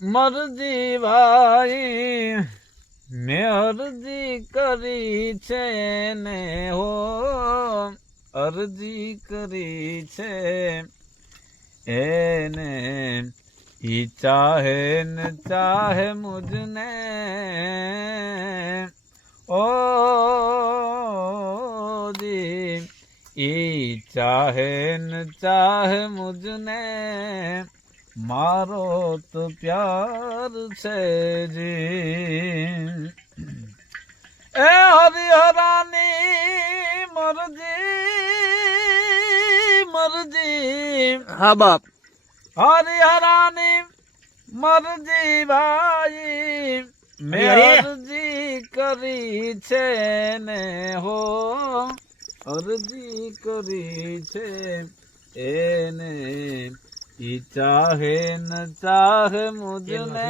મરજી ભાઈ મેં અરજી કરી છે ને હો અરજી કરી છે એને ઈ ચાહે ને ચાહે મુझને ઓ જી ઈ ચાહે ને ચાહે મુझને મારો તો પ્યાર છે જી એ હરિહરાની મરજી હા બાપ હરિહરાની મરજી ભાઈ મેં અરજી કરી છે ને હો અરજી કરી છે એને ઈ ચાહે ન ચાહે મુझને